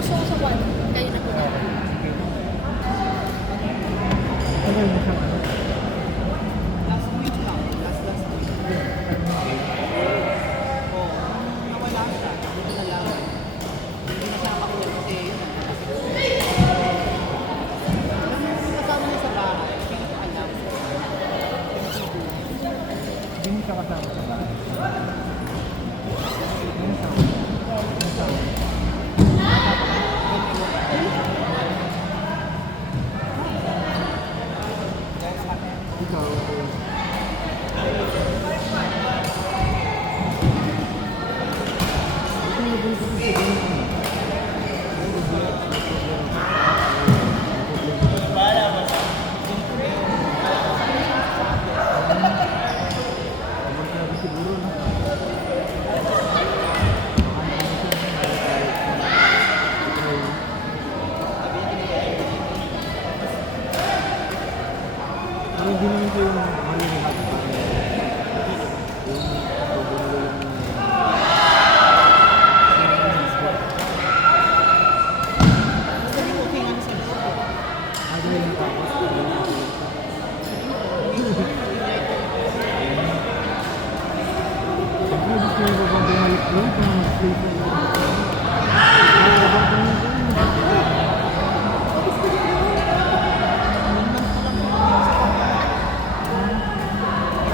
gusto ko sa one. Kayo na po. Tagal mo siyang ano? Last week lang. Last week. Oo. Nawala siya. Hindi ko nalaman. Hindi na siya makuha kasi kasama niya sa bahay. Hindi ko alam. Hindi mo siya kasama sa bahay. Ano sa akin? Ano sa akin? Ikaw, ito yung bunso ko sa ganun. Abang siguro na. Pero hindi naman ko yung malilihat parang yung pagbulo lang Sabi ko, okay nga na sa loob. dahil natapos ko rin ako. Siyempre gusto nyo ba bang bumalik doon kung mag-play ko yun? Habang kami dyan.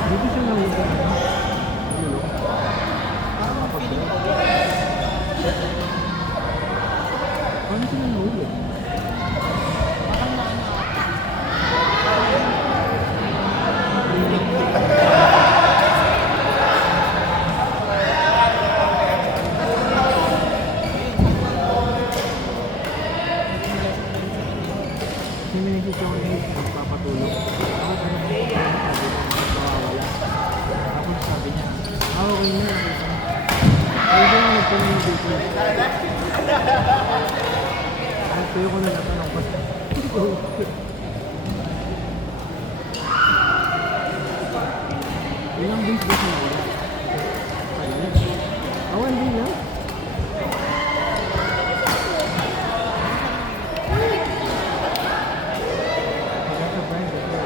Dito siya nahuli. Paano sila nahuli? Kasi may nakita ko na nagpapatulog. Ako pa naman sabi ko mawawala. Tapos sabi niya, okay na. Hindi ko nagtanong dito. Nagtayo ko na natanong pa. Ilang days ba siya wala? Awan din lang. Magkaka brand kasi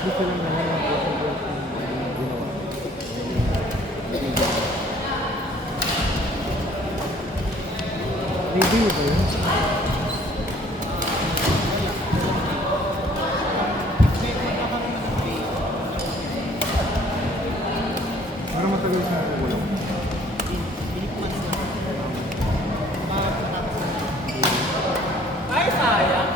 gusto lang naman ang procedure ng ginawa. Review ba yun? Para matagal siya kukulang. Ay, sayang.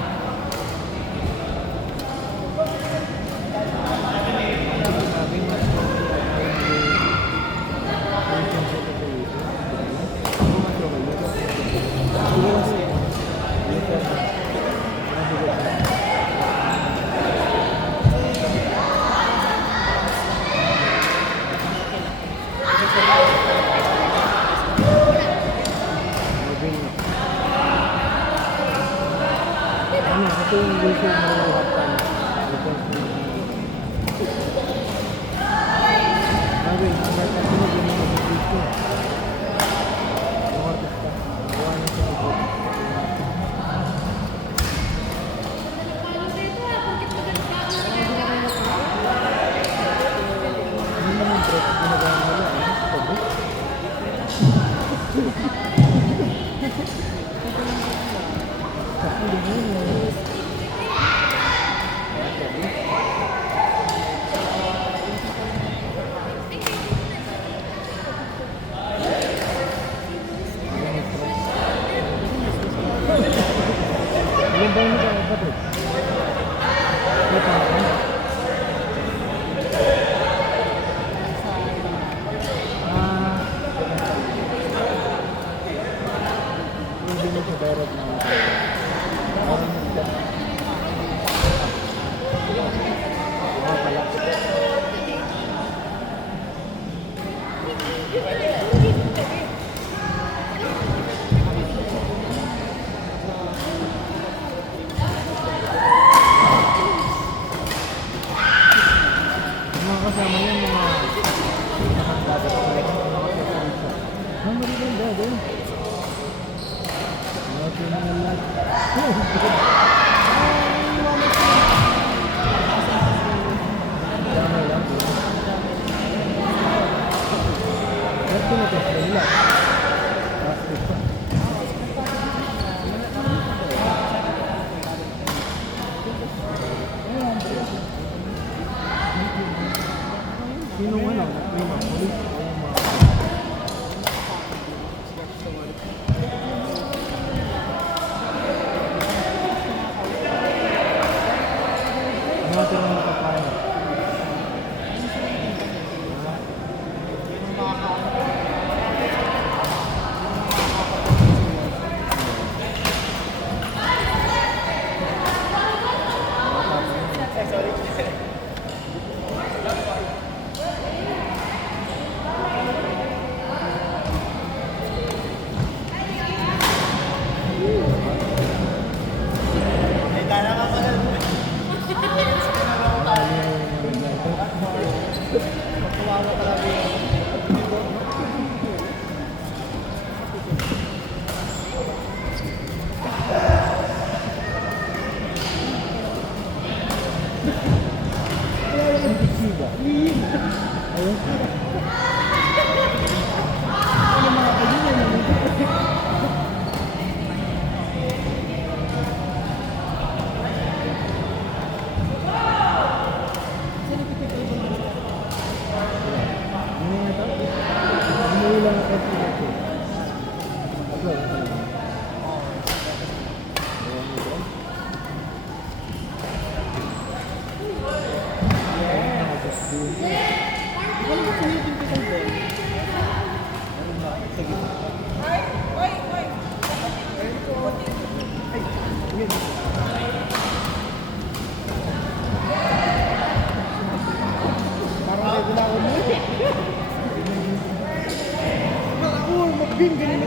Sabi mo, ano, kasi hindi siya maluhatan. Sabi, ang marka ko na din yung mag-video. Yung artista, gawa niya sa video. Ano naman dress ginagawa nila, eh? Pabuk? Kasi din yun, eh. Ilan ba yung kapatid? Ito ako. Hindi mo siya direct na ako. Parang pala. Mga kasama yan, mga nakakagod. Mga kasama. Ang magiging dado. criminal lahat. Dami lang. Ba't tinatest mo nila? Plastic pa. Sinong ano? Yung mga police o yung mga... Ano natin ang nakapaya? Parang regular mo. Ako, mag-bin, ganun na